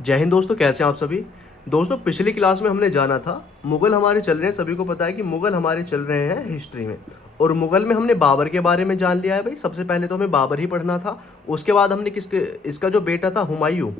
जय हिंद दोस्तों, कैसे हैं आप सभी। दोस्तों, पिछली क्लास में हमने जाना था मुगल हमारे चल रहे हैं, सभी को पता है कि मुगल हमारे चल रहे हैं हिस्ट्री में। और मुगल में हमने बाबर के बारे में जान लिया है भाई। सबसे पहले तो हमें बाबर ही पढ़ना था। उसके बाद हमने किसके इसका जो बेटा था हुमायूं,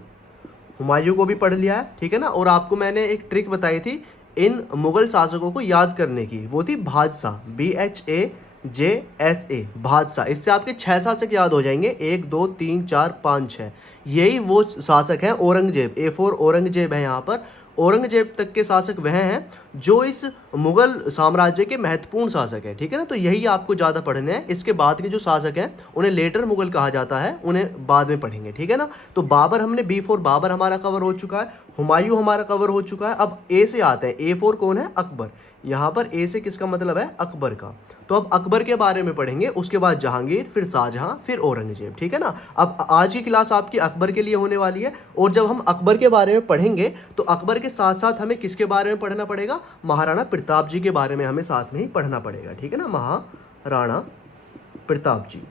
हुमायूं को भी पढ़ लिया है, ठीक है ना। और आपको मैंने एक ट्रिक बताई थी इन मुगल शासकों को याद करने की, वो थी भादशाह, BHAJSA, भादशाह। इससे आपके 6 शासक याद हो जाएंगे, 1 2 3 4 5 6। यही वो शासक हैं। औरंगजेब, A4 औरंगजेब है यहाँ पर। औरंगजेब तक के शासक वह हैं जो इस मुगल साम्राज्य के महत्वपूर्ण शासक हैं, ठीक है ना। तो यही आपको ज़्यादा पढ़ने हैं। इसके बाद के जो शासक हैं उन्हें लेटर मुगल कहा जाता है, उन्हें बाद में पढ़ेंगे, ठीक है ना। तो बाबर हमने B4 बाबर हमारा कवर हो चुका है, हुमायूं हमारा कवर हो चुका है। अब ए से आते हैं। A4 कौन है? अकबर। यहाँ पर ए से किसका मतलब है? अकबर का। तो अब अकबर के बारे में पढ़ेंगे, उसके बाद जहांगीर, फिर शाहजहां, फिर औरंगजेब, ठीक है ना। अब आज की क्लास आपकी अकबर के लिए होने वाली है। और जब हम अकबर के बारे में पढ़ेंगे तो अकबर के साथ साथ हमें किसके बारे में पढ़ना पड़ेगा? महाराणा प्रताप जी के बारे में हमें साथ में ही पढ़ना पड़ेगा, ठीक है ना। महाराणा प्रताप जी,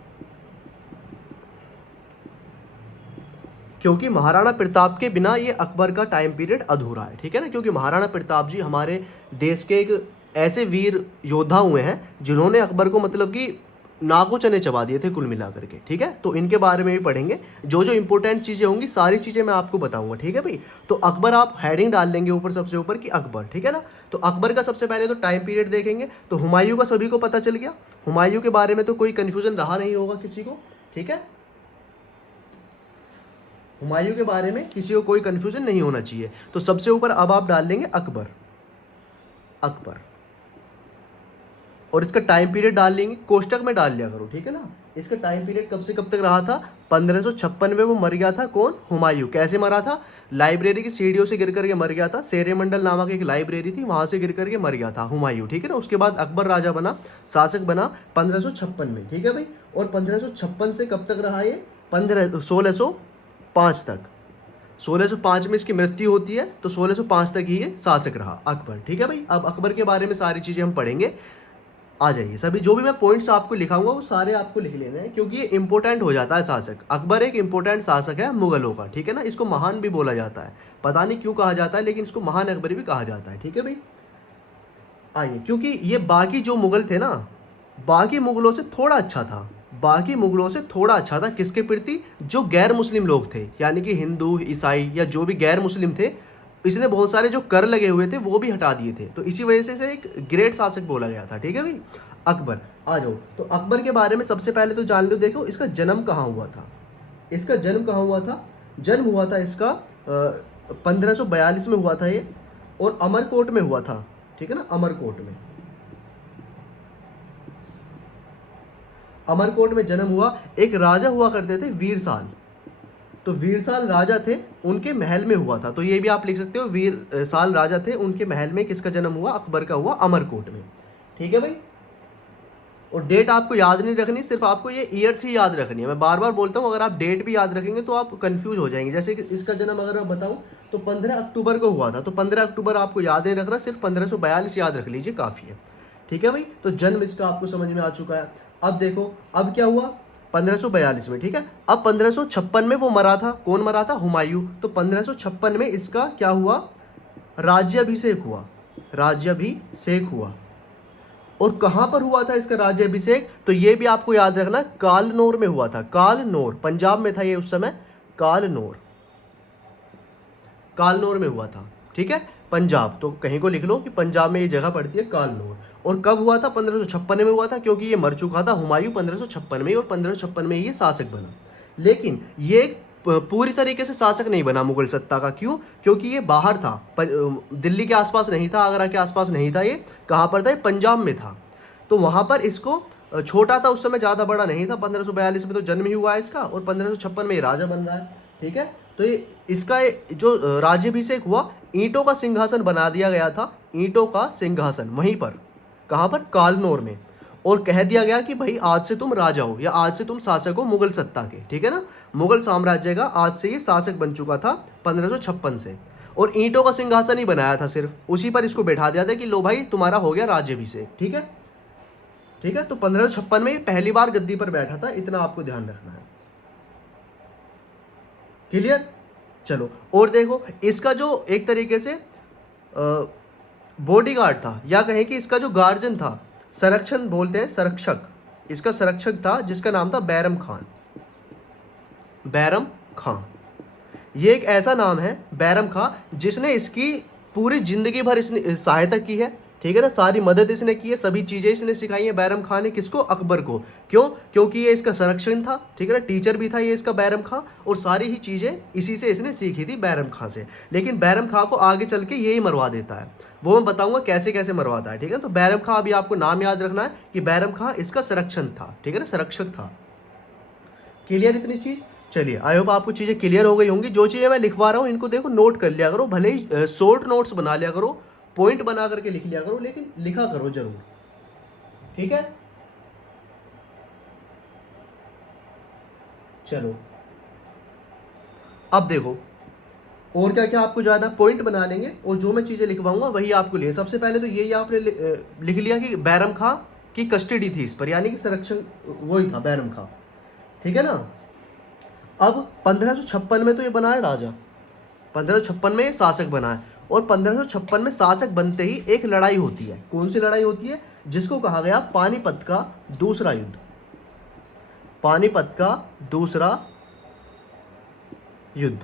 क्योंकि महाराणा प्रताप के बिना ये अकबर का टाइम पीरियड अधूरा है, ठीक है ना। क्योंकि महाराणा प्रताप जी हमारे देश के एक ऐसे वीर योद्धा हुए हैं जिन्होंने अकबर को मतलब कि नाको चने चबा दिए थे कुल मिला करके, ठीक है। तो इनके बारे में भी पढ़ेंगे। जो जो इंपॉर्टेंट चीज़ें होंगी सारी चीज़ें मैं आपको बताऊंगा, ठीक है भाई। तो अकबर आप हेडिंग डाल लेंगे ऊपर, सबसे ऊपर कि अकबर, ठीक है ना। तो अकबर का सबसे पहले तो टाइम पीरियड देखेंगे। तो हुमायूं का सभी को पता चल गया। हुमायूं के बारे में तो कोई कन्फ्यूजन रहा नहीं होगा किसी को, ठीक है। हुमायूं के बारे में किसी को कोई कंफ्यूजन नहीं होना चाहिए। तो सबसे ऊपर अब आप डाल लेंगे अकबर, अकबर। और इसका टाइम पीरियड डाल लेंगे, कोष्टक में डाल लिया करो, ठीक है ना। इसका टाइम पीरियड कब से कब तक रहा था? 1556 में वो मर गया था। कौन? हुमायूं। कैसे मरा था? लाइब्रेरी की सीढ़ियों से गिर करके मर गया था। शेरे मंडल नामक एक लाइब्रेरी थी, वहां से गिर करके मर गया था हुमायूं, ठीक है ना। उसके बाद अकबर राजा बना, शासक बना 1556 में, ठीक है भाई। और 1556 से कब तक रहा ये? 1605 तक। 1605 में इसकी मृत्यु होती है। तो 1605 तक ही ये शासक रहा अकबर, ठीक है भाई। अब अकबर के बारे में सारी चीज़ें हम पढ़ेंगे। आ जाइए सभी, जो भी मैं पॉइंट्स आपको लिखाऊंगा वो सारे आपको लिख लेने हैं, क्योंकि ये इंपॉर्टेंट हो जाता है शासक। अकबर एक इंपॉर्टेंट शासक है मुगलों का, ठीक है ना। इसको महान भी बोला जाता है, पता नहीं क्यों कहा जाता है, लेकिन इसको महान अकबरी भी कहा जाता है, ठीक है भाई। आइए, क्योंकि ये बाकी जो मुगल थे ना, बाकी मुगलों से थोड़ा अच्छा था। बाकी मुगलों से थोड़ा अच्छा था किसके प्रति? जो गैर मुस्लिम लोग थे, यानी कि हिंदू, ईसाई या जो भी गैर मुस्लिम थे। इसने बहुत सारे जो कर लगे हुए थे वो भी हटा दिए थे। तो इसी वजह से इसे एक ग्रेट शासक बोला गया था, ठीक है भाई। अकबर, आ जाओ। तो अकबर के बारे में सबसे पहले तो जान लो। देखो इसका जन्म कहाँ हुआ था। इसका जन्म कहाँ हुआ था? जन्म हुआ था इसका 1542 में हुआ था ये। और अमरकोट में हुआ था, ठीक है ना, अमरकोट में। अमरकोट में जन्म हुआ। एक राजा हुआ करते थे वीरसाल, तो वीरसाल राजा थे, उनके महल में हुआ था। तो ये भी आप लिख सकते हो, वीर साल राजा थे, उनके महल में किसका जन्म हुआ? अकबर का हुआ, अमरकोट में, ठीक है भाई। और डेट आपको याद नहीं रखनी, सिर्फ आपको ये ईयर्स ही याद रखनी है। मैं बार बार बोलता हूँ, अगर आप डेट भी याद रखेंगे तो आप कंफ्यूज हो जाएंगे। जैसे कि इसका जन्म अगर मैं बताऊँ तो 15 अक्टूबर को हुआ था। तो 15 अक्टूबर आपको याद नहीं रखना, सिर्फ 1542 याद रख लीजिए, काफ़ी है, ठीक है भाई। तो जन्म इसका आपको समझ में आ चुका है। अब देखो अब क्या हुआ 1542 में, ठीक है। अब 1556 में वो मरा था। कौन मरा था? हुमायूं। तो 1556 में इसका क्या हुआ? राज्याभिषेक हुआ, राज्याभिषेक हुआ। और कहां पर हुआ था इसका राज्याभिषेक? तो ये भी आपको याद रखना, कालनौर में हुआ था। कालनौर पंजाब में था ये उस समय। कालनौर, कालनौर में हुआ था, ठीक है। पंजाब, तो कहीं को लिख लो कि पंजाब में ये जगह पड़ती है कालनौर। और कब हुआ था? 1556 में हुआ था, क्योंकि ये मर चुका था हुमायूं 1556 में ही। और 1556 में ही ये शासक बना। लेकिन ये पूरी तरीके से शासक नहीं बना मुगल सत्ता का। क्यों? क्योंकि ये बाहर था, दिल्ली के आसपास नहीं था, आगरा के आसपास नहीं था। ये कहाँ पर था? ये पंजाब में था। तो वहाँ पर इसको छोटा था उस समय, ज़्यादा बड़ा नहीं था। 1542 में तो जन्म ही हुआ है इसका, और 1556 में ये राजा बन रहा है, ठीक है। तो ये इसका जो राज्याभिषेक हुआ, ईंटों का सिंहासन बना दिया गया था। ईंटों का सिंहासन वहीं पर, कहाँ पर? कालनौर में। और कह दिया गया कि भाई आज से तुम राजा हो, या आज से तुम शासक हो मुगल सत्ता के, ठीक है ना। मुगल साम्राज्य का आज से ये शासक बन चुका था 1556 से। और ईंटों का सिंहासन ही बनाया था, सिर्फ उसी पर इसको बैठा दिया था कि लो भाई तुम्हारा हो गया राज्याभिषेक, ठीक है, ठीक है। तो 1556 में ये पहली बार गद्दी पर बैठा था, इतना आपको ध्यान रखना है। क्लियर? चलो और देखो, इसका जो एक तरीके से बॉडी गार्ड था, या कहें कि इसका जो गार्जियन था, संरक्षण बोलते हैं, संरक्षक, इसका संरक्षक था जिसका नाम था बैरम खान। बैरम खां, ये एक ऐसा नाम है बैरम खां जिसने इसकी पूरी जिंदगी भर इसने सहायता की है, ठीक है ना, सारी मदद इसने की है, सभी चीजें इसने सिखाई है बैरम खां ने। किसको? अकबर को। क्यों? क्योंकि ये इसका संरक्षण था, ठीक है ना, टीचर भी था ये इसका बैरम खां, और सारी ही चीजें इसी से इसने सीखी थी बैरम खां से। लेकिन बैरम खां को आगे चल के यही मरवा देता है, वो मैं बताऊंगा कैसे कैसे मरवाता है, ठीक है। तो बैरम खां, अभी आपको नाम याद रखना है कि बैरम खां इसका संरक्षण था, ठीक है ना, संरक्षक था। क्लियर इतनी चीज? चलिए, आई होप आपको चीज़ें क्लियर हो गई होंगी। जो चीज़ें मैं लिखवा रहा हूँ इनको देखो नोट कर लिया करो, भले ही शॉर्ट नोट्स बना लिया करो, पॉइंट बना करके लिख लिया करो, लेकिन लिखा करो जरूर, ठीक है। चलो अब देखो और क्या क्या आपको ज़्यादा पॉइंट बना लेंगे, और जो मैं चीज़ें लिखवाऊंगा वही आपको लिए। सबसे पहले तो यही आपने लिख लिया कि बैरम खां की कस्टडी थी इस पर, यानी कि संरक्षण वही था बैरम खां, ठीक है ना। अब 1556 में तो ये बना है राजा, 1556 में शासक बना है, और 1556 में शासक बनते ही एक लड़ाई होती है। कौन सी लड़ाई होती है? जिसको कहा गया पानीपत का दूसरा युद्ध। पानीपत का दूसरा युद्ध।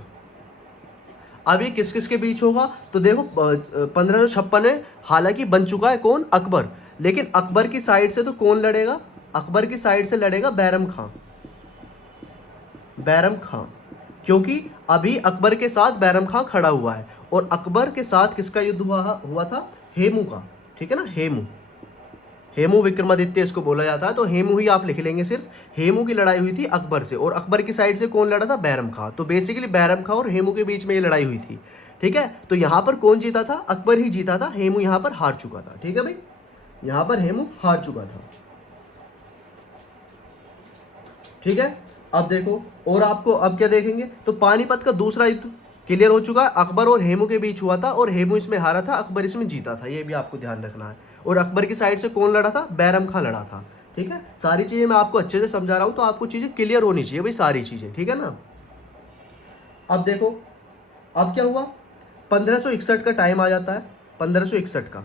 अब ये किस किस के बीच होगा? तो देखो 1556 में हालांकि बन चुका है कौन? अकबर। लेकिन अकबर की साइड से तो कौन लड़ेगा? अकबर की साइड से लड़ेगा बैरम खां। बैरम खां, क्योंकि अभी अकबर के साथ बैरम खां खड़ा हुआ है, और अकबर के साथ किसका युद्ध हुआ था? हेमू का, ठीक है ना, हेमू। हेमू विक्रमादित्य इसको बोला जाता है, तो हेमू ही आप लिख लेंगे सिर्फ। हेमू की लड़ाई हुई थी अकबर से, और अकबर की साइड से कौन लड़ा था? बैरम खां। तो बेसिकली बैरम खां और हेमू के बीच में ये लड़ाई हुई थी, ठीक है। तो यहां पर कौन जीता था? अकबर ही जीता था, हेमू यहां पर हार चुका था, ठीक है भाई, यहां पर हेमू हार चुका था, ठीक है। अब देखो, और आपको अब क्या देखेंगे, तो पानीपत का दूसरा युद्ध क्लियर हो चुका है, अकबर और हेमू के बीच हुआ था, और हेमू इसमें हारा था, अकबर इसमें जीता था, ये भी आपको ध्यान रखना है। और अकबर की साइड से कौन लड़ा था? बैरम खां लड़ा था, ठीक है। सारी चीजें मैं आपको अच्छे से समझा रहा हूं, तो आपको चीजें क्लियर होनी चाहिए भाई, सारी चीजें, ठीक है ना। अब देखो, अब क्या हुआ, 1561 का टाइम आ जाता है, 1561 का।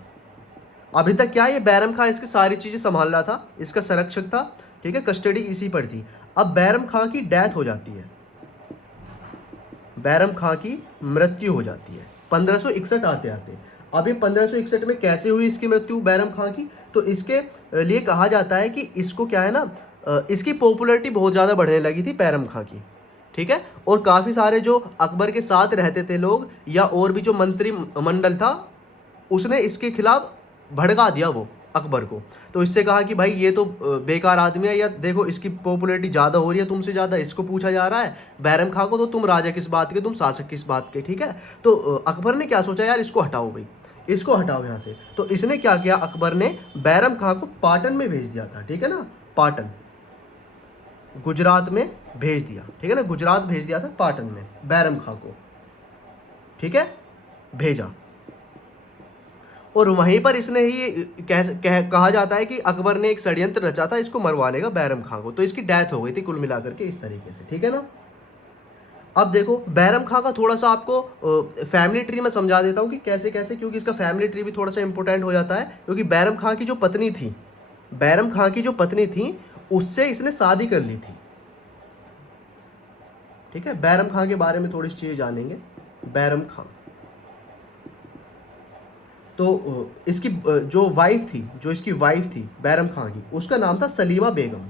अभी तक क्या, ये बैरम खां इसकी सारी चीजें संभाल रहा था, इसका संरक्षक था, ठीक है, कस्टडी इसी पर थी। अब बैरम खां की डेथ हो जाती है, बैरम खां की मृत्यु हो जाती है 1561 आते आते। अब ये 1561 में कैसे हुई इसकी मृत्यु बैरम खां की? तो इसके लिए कहा जाता है कि इसको क्या है ना, इसकी पॉपुलैरिटी बहुत ज़्यादा बढ़ने लगी थी बैरम खां की, ठीक है। और काफ़ी सारे जो अकबर के साथ रहते थे लोग, या और भी जो मंत्री मंडल था, उसने इसके खिलाफ भड़का दिया वो अकबर को। तो इससे कहा कि भाई ये तो बेकार आदमी है, या देखो इसकी पॉपुलैरिटी ज़्यादा हो रही है तुमसे ज़्यादा, इसको पूछा जा रहा है बैरम खां को, तो तुम राजा किस बात के, तुम शासक किस बात के, ठीक है। तो अकबर ने क्या सोचा, यार इसको हटाओ भाई, इसको हटाओ यहाँ से। तो इसने क्या किया, अकबर ने बैरम खां को पाटन में भेज दिया था, ठीक है ना, पाटन, गुजरात में भेज दिया, ठीक है ना, गुजरात भेज दिया था पाटन में बैरम खां को, ठीक है, भेजा। और वहीं पर इसने ही कहा जाता है कि अकबर ने एक षड्यंत्र रचा था इसको मरवाने का बैरम खां को, तो इसकी डेथ हो गई थी कुल मिलाकर के इस तरीके से, ठीक है ना। अब देखो बैरम खां का थोड़ा सा आपको फैमिली ट्री में समझा देता हूँ कि कैसे कैसे, क्योंकि इसका फैमिली ट्री भी थोड़ा सा इंपॉर्टेंट हो जाता है। क्योंकि बैरम खां की जो पत्नी थी, बैरम खां की जो पत्नी थी, उससे इसने शादी कर ली थी, ठीक है। बैरम खां के बारे में थोड़ी सी चीज़ें जानेंगे। बैरम खां, तो इसकी जो वाइफ थी, जो इसकी वाइफ थी बैरम खां की, उसका नाम था सलीमा बेगम,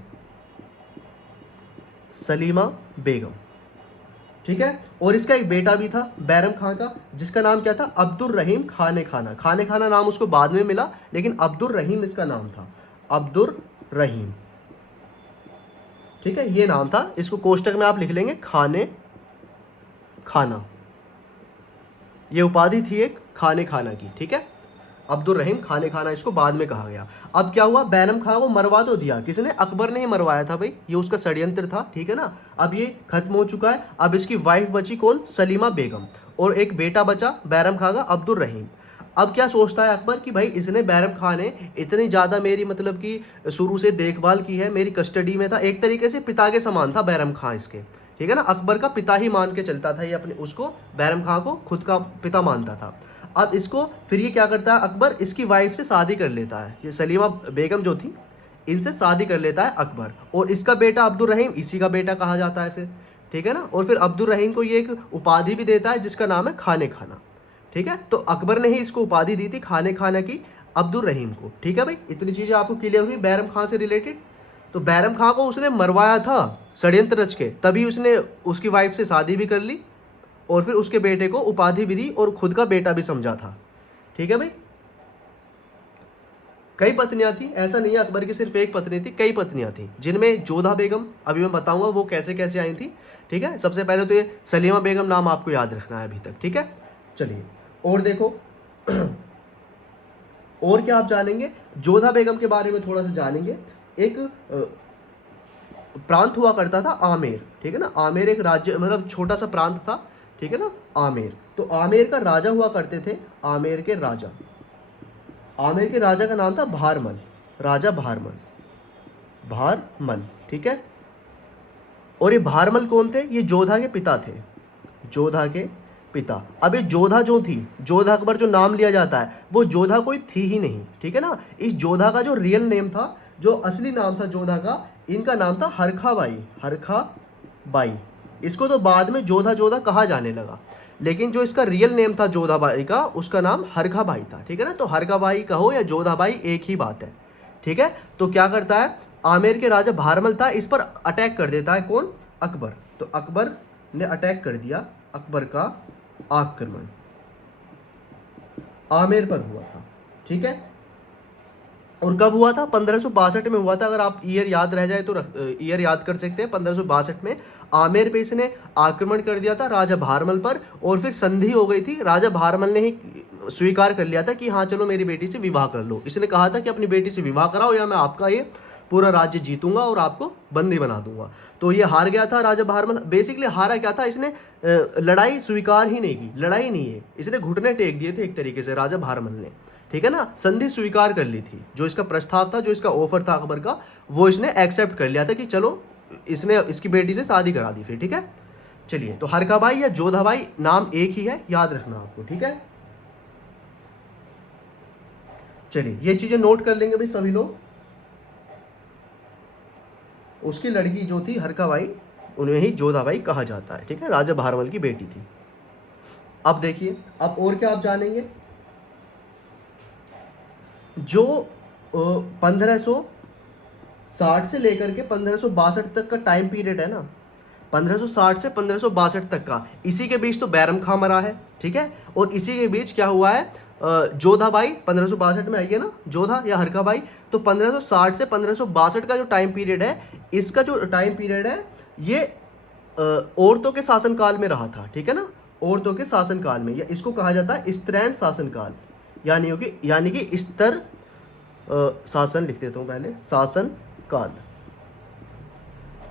सलीमा बेगम, ठीक है। और इसका एक बेटा भी था बैरम खां का, जिसका नाम क्या था? अब्दुल रहीम खाने खाना। खाने खाना नाम उसको बाद में मिला, लेकिन अब्दुल रहीम इसका नाम था, अब्दुल रहीम, ठीक है, ये नाम था। इसको कोष्टक में आप लिख लेंगे खाने खाना, ये उपाधि थी एक खाने खाना की, ठीक है। अब्दुल रहीम खाने खाना इसको बाद में कहा गया। अब क्या हुआ, बैरम खां को मरवा तो दिया, किसने? अकबर ने ही मरवाया था भाई, ये उसका षड्यंत्र था, ठीक है ना। अब ये खत्म हो चुका है। अब इसकी वाइफ बची कौन? सलीमा बेगम, और एक बेटा बचा बैरम खां का अब्दुल रहीम। अब क्या सोचता है अकबर कि भाई इसने, बैरम खां ने इतनी ज़्यादा मेरी मतलब कि शुरू से देखभाल की है, मेरी कस्टडी में था, एक तरीके से पिता के समान था बैरम खां इसके, ठीक है ना, अकबर का पिता ही मान के चलता था ये, अपने उसको बैरम खां को खुद का पिता मानता था। अब इसको फिर ये क्या करता है अकबर, इसकी वाइफ से शादी कर लेता है, ये सलीमा बेगम जो थी इनसे शादी कर लेता है अकबर, और इसका बेटा अब्दुल रहीम इसी का बेटा कहा जाता है फिर, ठीक है ना। और फिर अब्दुल रहीम को ये एक उपाधि भी देता है जिसका नाम है खाने खाना, ठीक है। तो अकबर ने ही इसको उपाधि दी थी खाने खाना की अब्दुल रहीम को, ठीक है भाई। इतनी चीज़ें आपको क्लियर हुई बैरम खां से रिलेटेड। तो बैरम खां को उसने मरवाया था षड्यंत्र रच के, तभी उसने उसकी वाइफ से शादी भी कर ली और फिर उसके बेटे को उपाधि भी दी और खुद का बेटा भी समझा था, ठीक है भाई। कई पत्नियां थी, ऐसा नहीं है अकबर की सिर्फ एक पत्नी थी, कई पत्नियां थी, जिनमें जोधा बेगम, अभी मैं बताऊंगा वो कैसे कैसे आई थी, ठीक है। सबसे पहले तो ये सलीमा बेगम नाम आपको याद रखना है अभी तक, ठीक है। चलिए और देखो और क्या आप जानेंगे, जोधा बेगम के बारे में थोड़ा सा जानेंगे। एक प्रांत हुआ करता था आमेर, ठीक है ना, आमेर एक राज्य मतलब छोटा सा प्रांत था, ठीक है ना, आमेर। तो आमेर का राजा हुआ करते थे, आमेर के राजा, आमेर के राजा का नाम था भारमल, राजा भारमल, भारमल, ठीक है। और ये भारमल कौन थे, ये जोधा के पिता थे, जोधा के पिता। अब ये जोधा जो थी, जोधा अकबर जो नाम लिया जाता है वो जोधा कोई थी ही नहीं, ठीक है ना। इस जोधा का जो रियल नेम था, जो असली नाम था जोधा का, इनका नाम था हरखा बाई, हरखा बाई। इसको तो बाद में जोधा जोधा कहा जाने लगा, लेकिन जो इसका रियल नेम था जोधा बाई का, उसका नाम हरखा बाई था, ठीक है ना। तो हरखा बाई कहो या जोधा बाई एक ही बात है, ठीक है। तो क्या करता है, आमेर के राजा भारमल था, इस पर अटैक कर देता है कौन, अकबर। तो अकबर ने अटैक कर दिया, अकबर का आक्रमण आमेर पर हुआ था, ठीक है। और कब हुआ था, 1562 में हुआ था। अगर आप ईयर याद रह जाए तो ईयर याद कर सकते हैं। 1562 में आमेर पे इसने आक्रमण कर दिया था राजा भारमल पर, और फिर संधि हो गई थी, राजा भारमल ने ही स्वीकार कर लिया था कि हाँ चलो मेरी बेटी से विवाह कर लो। इसने कहा था कि अपनी बेटी से विवाह कराओ या मैं आपका ये पूरा राज्य जीतूंगा और आपको बंदी बना दूंगा। तो ये हार गया था राजा भारमल। बेसिकली हारा क्या था, इसने लड़ाई स्वीकार ही नहीं की, लड़ाई नहीं है, इसने घुटने टेक दिए थे एक तरीके से राजा भारमल ने, ठीक है ना। संधि स्वीकार कर ली थी, जो इसका प्रस्ताव था, जो इसका ऑफर था अकबर का, वो इसने एक्सेप्ट कर लिया था कि चलो इसने इसकी बेटी से शादी करा दी फिर, ठीक है। चलिए, तो हरकाबाई या जोधाबाई नाम एक ही है, याद रखना आपको, ठीक है। चलिए ये चीजें नोट कर लेंगे भाई सभी लोग। उसकी लड़की जो थी हरकाबाई, उन्हें ही जोधाबाई कहा जाता है, ठीक है, राजा भारमल की बेटी थी। अब देखिए, अब और क्या आप जानेंगे, जो 1560 से लेकर के 1562 तक का टाइम पीरियड है ना, 1560 से 1562 तक का, इसी के बीच तो बैरम खां मरा है, ठीक है। और इसी के बीच क्या हुआ है, जोधाबाई 1562 में आई है ना, जोधा या हरकाबाई। तो 1560 से 1562 का जो टाइम पीरियड है, इसका जो टाइम पीरियड है ये औरतों के शासनकाल में रहा था, ठीक है ना, औरतों के शासनकाल में, या इसको कहा जाता है स्त्रैण शासनकाल, यानी कि स्तर शासन लिख देता हूं पहले, शासन काल,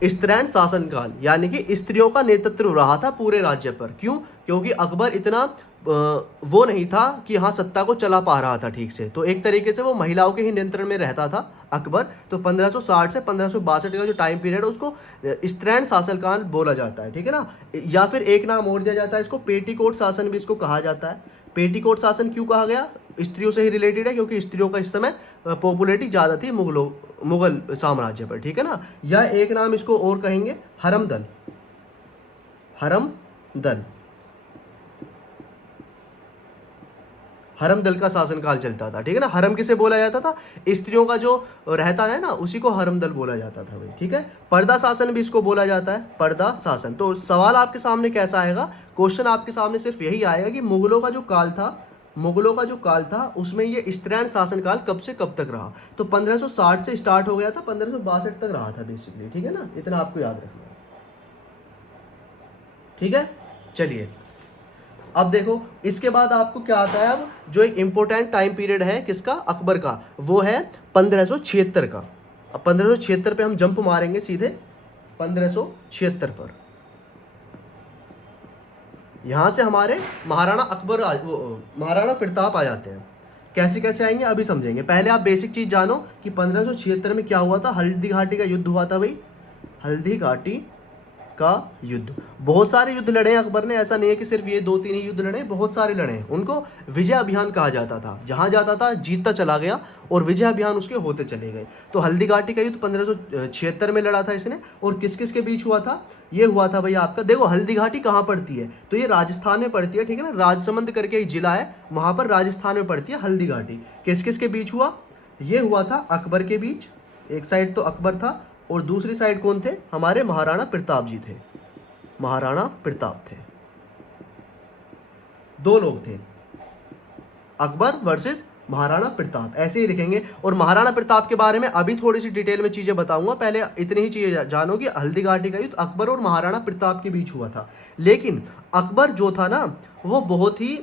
स्त्रैण शासनकाल, यानी कि स्त्रियों का नेतृत्व रहा था पूरे राज्य पर। क्यों, क्योंकि अकबर इतना वो नहीं था कि हाँ सत्ता को चला पा रहा था ठीक से, तो एक तरीके से वो महिलाओं के ही नियंत्रण में रहता था अकबर। तो 1560 से 1562 का जो टाइम पीरियड है उसको स्त्रैण शासनकाल बोला जाता है, ठीक है ना। या फिर एक नाम और दिया जाता है इसको, पेटीकोट शासन भी इसको कहा जाता है। पेटीकोट शासन क्यों कहा गया, स्त्रियों से ही रिलेटेड है, क्योंकि स्त्रियों का इस समय पॉपुलैरिटी ज़्यादा थी मुगल साम्राज्य पर, ठीक है ना। या एक नाम इसको और कहेंगे, हरम दल, हरम दल, हरम दल का शासनकाल चलता था, ठीक है ना। हरम किसे बोला जाता था, स्त्रियों का जो रहता है ना उसी को हरम दल बोला जाता था भाई, ठीक है। पर्दा शासन भी इसको बोला जाता है, पर्दा शासन। तो सवाल आपके सामने कैसा आएगा, क्वेश्चन आपके सामने सिर्फ यही आएगा कि मुगलों का जो काल था, मुगलों का जो काल था उसमें ये स्त्रैण शासनकाल कब से कब तक रहा। तो 1560 से स्टार्ट हो गया था, 1562 तक रहा था बेसिकली, ठीक है ना। इतना आपको याद रखना है, ठीक है। चलिए अब देखो, इसके बाद आपको क्या आता है, अब जो एक इंपॉर्टेंट टाइम पीरियड है किसका, अकबर का, वो है 1576 का। अब 1576 पे हम जंप मारेंगे सीधे 1576 पर। यहां से हमारे महाराणा अकबर महाराणा प्रताप आ जाते हैं। कैसे कैसे आएंगे अभी समझेंगे, पहले आप बेसिक चीज जानो कि 1576 में क्या हुआ था। हल्दी घाटी का युद्ध हुआ था भाई, हल्दी घाटी का युद्ध। बहुत सारे युद्ध लड़े हैं अकबर ने, ऐसा नहीं है कि सिर्फ ये 2-3 ही युद्ध लड़े, बहुत सारे लड़े हैं। उनको विजय अभियान कहा जाता था, जहाँ जाता था जीतता चला गया और विजय अभियान उसके होते चले गए। तो हल्दी घाटी का युद्ध 1576 में लड़ा था इसने। और किस किस के बीच हुआ था? ये हुआ था भैया आपका, देखो हल्दी घाटी कहाँ पड़ती है, तो ये राजस्थान में पड़ती है, ठीक है ना। राजसमंद करके एक जिला है, वहाँ पर राजस्थान में पड़ती है हल्दी घाटी। किस किस के बीच हुआ? ये हुआ था अकबर के बीच, एक साइड तो अकबर था और दूसरी साइड कौन थे? हमारे महाराणा प्रताप जी थे। महाराणा प्रताप थे, दो लोग थे, अकबर वर्सेस महाराणा प्रताप, ऐसे ही लिखेंगे। और महाराणा प्रताप के बारे में अभी थोड़ी सी डिटेल में चीजें बताऊंगा, पहले इतनी ही चीजें जानो कि हल्दी घाटी का युद्ध अकबर और महाराणा प्रताप के बीच हुआ था। लेकिन अकबर जो था ना, वो बहुत ही,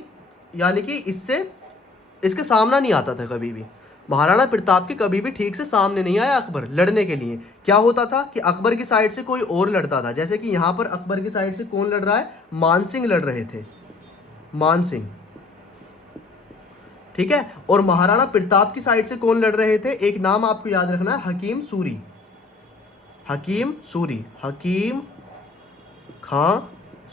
यानी कि इसके सामना नहीं आता था कभी भी। महाराणा प्रताप के कभी भी ठीक से सामने नहीं आया अकबर लड़ने के लिए। क्या होता था कि अकबर की साइड से कोई और लड़ता था, जैसे कि यहां पर अकबर की साइड से कौन लड़ रहा है? मानसिंह लड़ रहे थे, मानसिंह, ठीक है। और महाराणा प्रताप की साइड से कौन लड़ रहे थे? एक नाम आपको याद रखना है, हकीम सूरी, हकीम सूरी, हकीम खां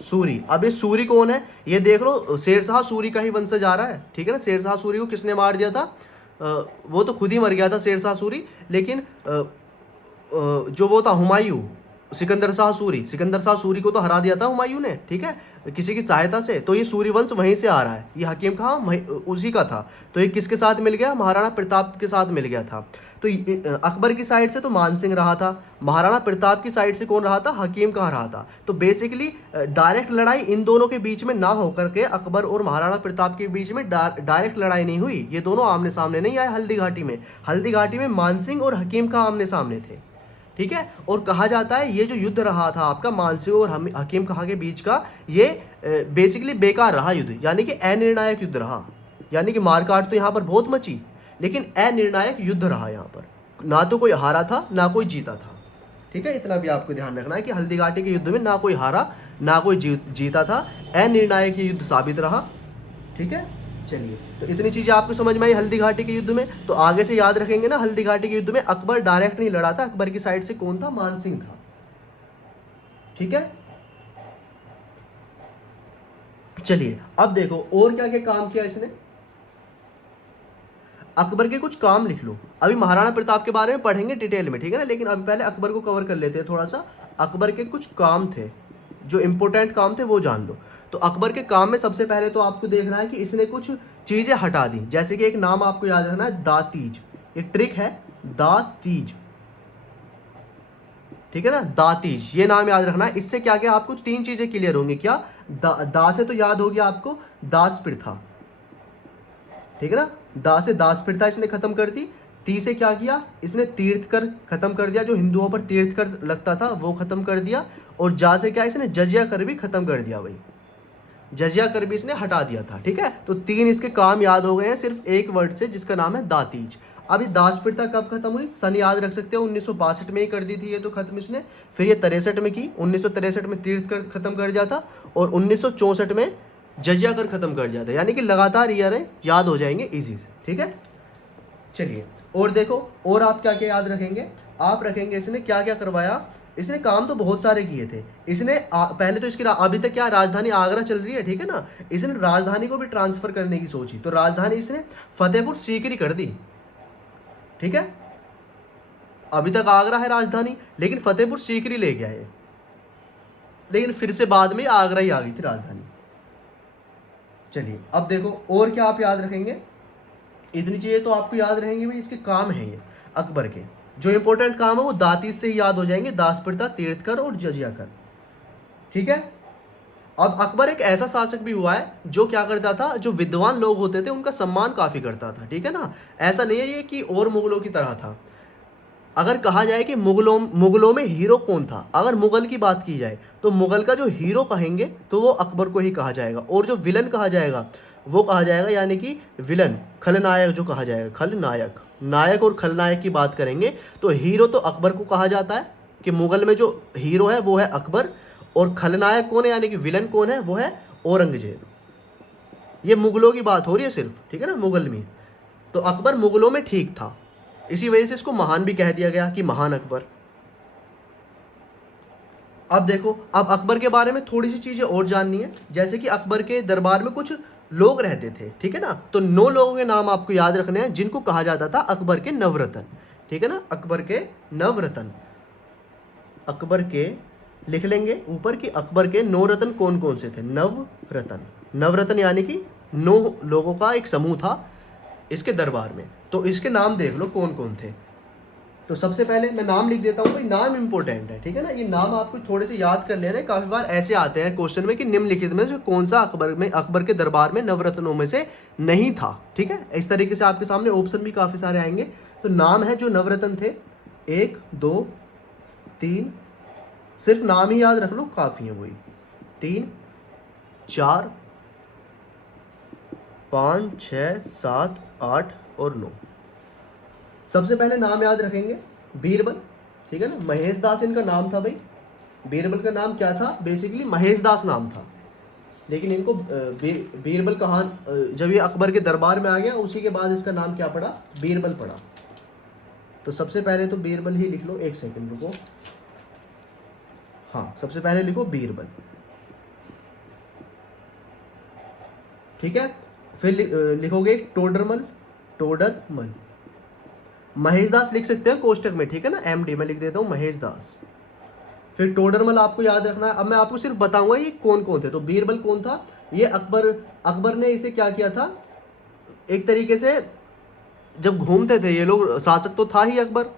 सूरी। अब ये सूरी कौन है? ये देख लो, शेरशाह सूरी का ही वंशज आ रहा है, ठीक है ना। शेरशाह सूरी को किसने मार दिया था? वो तो खुद ही मर गया था शेरशाह सूरी, लेकिन जो वो था हुमायूं, सिकंदर शाह सूरी, सिकंदर शाह सूरी को तो हरा दिया था हुमायूं ने, ठीक है, किसी की सहायता से। तो ये सूरी वंश वहीं से आ रहा है, ये हकीम खां उसी का था। तो ये किसके साथ मिल गया? महाराणा प्रताप के साथ मिल गया था। तो अकबर की साइड से तो मानसिंह रहा था, महाराणा प्रताप की साइड से कौन रहा था? हकीम खां रहा था। तो बेसिकली डायरेक्ट लड़ाई इन दोनों के बीच में ना होकर के अकबर और महाराणा प्रताप के बीच में डायरेक्ट लड़ाई नहीं हुई। ये दोनों आमने सामने नहीं आए हल्दी घाटी में। हल्दी घाटी में मानसिंह और हकीम खां आमने सामने थे, ठीक है। और कहा जाता है ये जो युद्ध रहा था आपका मानसिंह और हकीम खां के बीच का, ये बेसिकली बेकार रहा युद्ध, यानी कि अनिर्णायक युद्ध रहा। यानी कि मारकाट तो यहाँ पर बहुत मची, लेकिन अनिर्णायक युद्ध रहा यहाँ पर। ना तो कोई हारा था ना कोई जीता था, ठीक है। इतना भी आपको ध्यान रखना है कि हल्दी घाटी के युद्ध में ना कोई हारा ना कोई जीता था, अनिर्णायक युद्ध साबित रहा, ठीक है। चलिए, तो इतनी चीजें आपको समझ में आई हल्दी घाटी के युद्ध में। तो आगे से याद रखेंगे ना, हल्दी घाटी के युद्ध में अकबर डायरेक्ट नहीं लड़ा था, अकबर की साइड से कौन था? मानसिंह था, ठीक है। चलिए अब देखो और क्या क्या काम किया इसने। अकबर के कुछ काम लिख लो, अभी महाराणा प्रताप के बारे में पढ़ेंगे डिटेल में, ठीक है ना। लेकिन अभी पहले अकबर को कवर कर लेते हैं थोड़ा सा। अकबर के कुछ काम थे, जो इंपॉर्टेंट काम थे वो जान लो। तो अकबर के काम में सबसे पहले तो आपको देखना है कि इसने कुछ चीजें हटा दी, जैसे कि एक नाम आपको याद रखना है, दातीज। ये ट्रिक है, दातीज, ठीक है ना, दातीज, ये नाम याद रखना है। इससे क्या क्या आपको 3 चीजें क्लियर होंगी। क्या? दा से तो याद होगी आपको दास प्रथा, ठीक है ना। दा से दास प्रथा इसने खत्म कर दी। ती से क्या किया? इसने तीर्थ कर खत्म कर दिया, जो हिंदुओं पर तीर्थ कर लगता था वो खत्म कर दिया। और जा से क्या? इसने जजिया कर भी खत्म कर दिया, भाई जजिया कर भी इसने हटा दिया था, ठीक है। तो 3 इसके काम याद हो गए हैं सिर्फ एक वर्ड से, जिसका नाम है दातीज। अब ये दास प्रथा कब खत्म हुई? सन याद रख सकते हो, 1962 में ही कर दी थी ये तो खत्म इसने। फिर ये 63 में की, 1963 में तीर्थ कर खत्म कर दिया था, और 1964 में जजिया कर खत्म कर दिया था। यानी कि लगातार ईयर है, याद हो जाएंगे इजी से, ठीक है। चलिए और देखो, और आप क्या क्या याद रखेंगे? आप रखेंगे इसने क्या क्या करवाया। इसने काम तो बहुत सारे किए थे इसने। पहले तो इसकी अभी तक क्या राजधानी आगरा चल रही है, ठीक है ना। इसने राजधानी को भी ट्रांसफर करने की सोची, तो राजधानी इसने फतेहपुर सीकरी कर दी, ठीक है। अभी तक आगरा है राजधानी, लेकिन फतेहपुर सीकरी ले गया है। लेकिन फिर से बाद में आगरा ही आ गई थी राजधानी। चलिए अब देखो और क्या आप याद रखेंगे। इतनी चीजें तो आपको याद रहेंगी भाई, इसके काम है ये अकबर के। जो इंपॉर्टेंट काम है वो दातीज से ही याद हो जाएंगे, दास प्रथा, तीर्थकर और जजिया कर, ठीक है। अब अकबर एक ऐसा शासक भी हुआ है जो क्या करता था, जो विद्वान लोग होते थे उनका सम्मान काफी करता था, ठीक है ना। ऐसा नहीं है ये कि और मुगलों की तरह था। अगर कहा जाए कि मुगलों में हीरो कौन था, अगर मुगल की बात की जाए तो मुगल का जो हीरो कहेंगे तो वो अकबर को ही कहा जाएगा। और जो विलन कहा जाएगा वो कहा जाएगा, यानी कि विलन, खलनायक जो कहा जाएगा, खलनायक, नायक और खलनायक की बात करेंगे तो हीरो तो अकबर को कहा जाता है कि मुगल में जो हीरो है वो है अकबर, और खलनायक कौन है यानी कि विलन कौन है, वो है औरंगजेब। ये मुगलों की बात हो रही है सिर्फ, ठीक है ना, मुगल में। तो अकबर मुगलों में ठीक था, इसी वजह से इसको महान भी कह दिया गया कि महान अकबर। अब देखो, अब अकबर के बारे में थोड़ी सी चीज़ें और जाननी है। जैसे कि अकबर के दरबार में कुछ लोग रहते थे, ठीक है ना। तो 9 लोगों के नाम आपको याद रखने हैं जिनको कहा जाता था अकबर के नवरत्न, ठीक है ना। अकबर के नवरत्न, अकबर के लिख लेंगे ऊपर कि अकबर के 9 रत्न कौन कौन से थे। नवरत्न, नवरत्न यानी कि 9 लोगों का एक समूह था इसके दरबार में। तो इसके नाम देख लो कौन कौन थे। तो सबसे पहले मैं नाम लिख देता हूँ भाई, नाम इंपॉर्टेंट है, ठीक है ना। ये नाम आपको थोड़े से याद कर लेना है। काफी बार ऐसे आते हैं क्वेश्चन में कि निम्नलिखित में से कौन सा अकबर के दरबार में नवरत्नों में से नहीं था, ठीक है। इस तरीके से आपके सामने ऑप्शन भी काफी सारे आएंगे। तो नाम है जो नवरत्न थे, 1 2 3, सिर्फ नाम ही याद रख लो काफी है, वही 3 4 5 6 7 8 और 9। सबसे पहले नाम याद रखेंगे बीरबल, ठीक है ना। महेश दास इनका नाम था भाई। बीरबल का नाम क्या था, बेसिकली महेश दास नाम था, लेकिन इनको बीरबल कहाँ, जब ये अकबर के दरबार में आ गया उसी के बाद इसका नाम क्या पड़ा, बीरबल पड़ा। तो सबसे पहले तो बीरबल ही लिख लो, एक सेकंड रुको। हाँ, सबसे पहले लिखो बीरबल, ठीक है। फिर लिखोगे टोडरमल, टोडरमल। महेश दास लिख सकते हैं कोष्टक में, ठीक है ना, MD में लिख देता हूँ महेश दास। फिर टोडरमल आपको याद रखना है। अब मैं आपको सिर्फ बताऊंगा ये कौन कौन थे। तो बीरबल कौन था, ये अकबर ने इसे क्या किया था, एक तरीके से जब घूमते थे ये लोग, शासक तो था ही अकबर,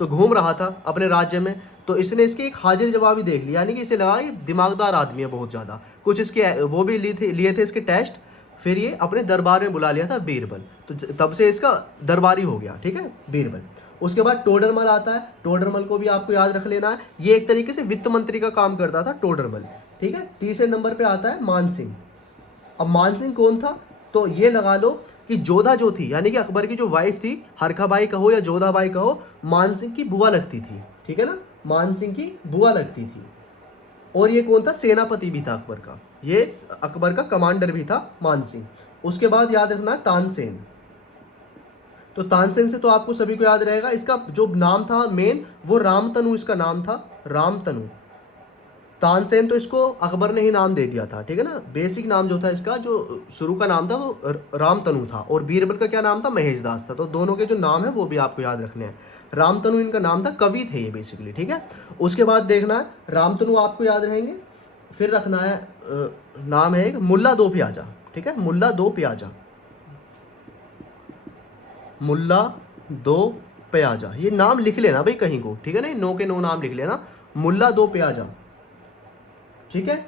तो घूम रहा था अपने राज्य में, तो इसने इसकी एक हाजिर जवाबी देख लिया, यानी कि इसे लगा ये दिमागदार आदमी है बहुत ज़्यादा, कुछ इसके वो भी लिए थे इसके टेस्ट। फिर ये अपने दरबार में बुला लिया था बीरबल, तो तब से इसका दरबारी हो गया, ठीक है, बीरबल। उसके बाद टोडरमल आता है। टोडरमल को भी आपको याद रख लेना है, ये एक तरीके से वित्त मंत्री का काम करता था टोडरमल, ठीक है। तीसरे नंबर पे आता है मानसिंह। अब मानसिंह कौन था, तो ये लगा लो कि जोधा जो थी, यानी कि अकबर की जो वाइफ थी, हरखाबाई कहो या जोधाबाई कहो, मानसिंह की बुआ लगती थी, ठीक है ना, मानसिंह की बुआ लगती थी। और ये कौन था, सेनापति भी था अकबर का, ये अकबर का कमांडर भी था मानसिंह। उसके बाद याद रखना है तानसेन। तो तानसेन से तो आपको सभी को याद रहेगा, इसका जो नाम था मेन वो रामतनु इसका नाम था, रामतनु। तानसेन तो इसको अकबर ने ही नाम दे दिया था, ठीक है ना। बेसिक नाम जो था इसका, जो शुरू का नाम था वो रामतनु था, और बीरबल का क्या नाम था, महेश दास था। तो दोनों के जो नाम है वो भी आपको याद रखने हैं। रामतनु इनका नाम था, कवि थे ये बेसिकली, ठीक है। उसके बाद देखना है, रामतनु आपको याद रहेंगे। फिर रखना है नाम है एक मुल्ला दो प्याजा, ठीक है, मुल्ला दो प्याजा, मुल्ला दो प्याजा। ये नाम लिख लेना भाई कहीं को, ठीक है ना, 9 के 9 नाम लिख लेना, मुल्ला दो प्याजा, ठीक है।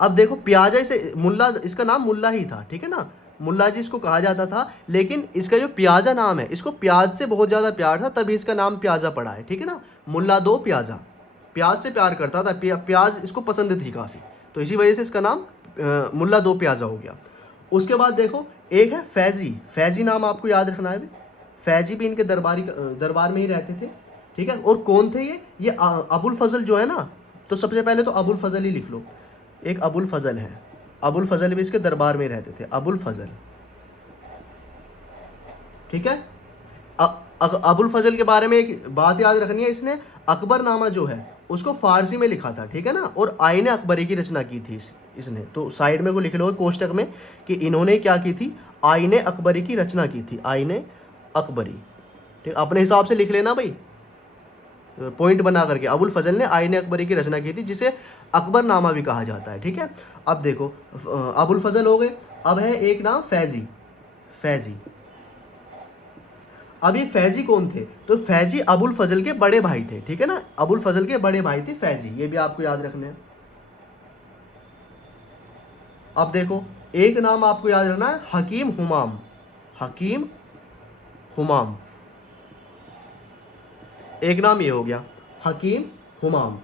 अब देखो प्याजा, इसे मुल्ला, इसका नाम मुल्ला ही था, ठीक है ना, मुल्ला जी इसको कहा जाता था। लेकिन इसका जो प्याजा नाम है, इसको प्याज से बहुत ज़्यादा प्यार था, तभी इसका नाम प्याजा पड़ा है, ठीक है ना। मुल्ला दो प्याजा, प्याज से प्यार करता था, प्याज इसको पसंद थी काफ़ी, तो इसी वजह से इसका नाम मुल्ला दो प्याजा हो गया। उसके बाद देखो एक है फैजी। फैजी नाम आपको याद रखना है। फैजी भी इनके दरबार में ही रहते थे, ठीक है। और कौन थे ये अबुल फजल जो है ना, तो सबसे पहले तो अबुल फजल ही लिख लो। एक अबुल फजल है, अबुल फजल भी इसके दरबार में रहते थे, अबुल फजल, ठीक है। अबुल फजल के बारे में एक बात याद रखनी है, इसने अकबरनामा जो है उसको फारसी में लिखा था, ठीक है ना, और आईने अकबरी की रचना की थी इसने। तो साइड में को लिख लो कोष्टक में कि इन्होंने क्या की थी, आईने अकबरी की रचना की थी, आईने अकबरी, ठीक। अपने हिसाब से लिख लेना भाई, पॉइंट बना करके। अबुल फजल ने आईने अकबरी की रचना की थी, जिसे अकबरनामा भी कहा जाता है, ठीक है। अब देखो अबुल फजल हो गए। अब है एक नाम फैजी, फैजी। अब ये फैजी कौन थे, तो फैजी अबुल फजल के बड़े भाई थे, ठीक है ना, अबुल फजल के बड़े भाई थे फैजी, ये भी आपको याद रखना है। अब देखो एक नाम आपको याद रखना है, हकीम हुमाम, हकीम हुमाम, एक नाम ये हो गया हकीम हुमाम,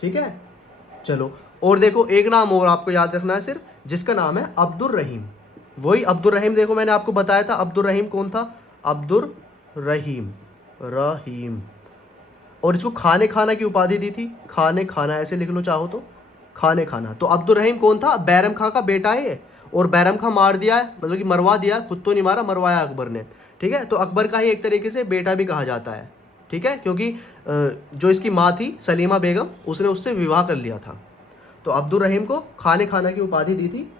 ठीक है। चलो और देखो एक नाम और आपको याद रखना है सिर्फ, जिसका नाम है अब्दुर रहीम। वही अब्दुर रहीम, देखो मैंने आपको बताया था अब्दुर रहीम कौन था, अब्दुर रहीम, रहीम। और इसको खाने खाना की उपाधि दी थी, खाने खाना ऐसे लिख लो चाहो तो, खाने खाना। तो अब्दुर रहीम कौन था, बैरम खां का बेटा है, और बैरम खां मार दिया है, मतलब कि मरवा दिया, खुद तो नहीं मारा, मरवाया अकबर ने, ठीक है। तो अकबर का ही एक तरीके से बेटा भी कहा जाता है, ठीक है, क्योंकि जो इसकी माँ थी सलीमा बेगम, उसने उससे विवाह कर लिया था। तो अब्दुल रहीम को खाने खाना की उपाधि दी थी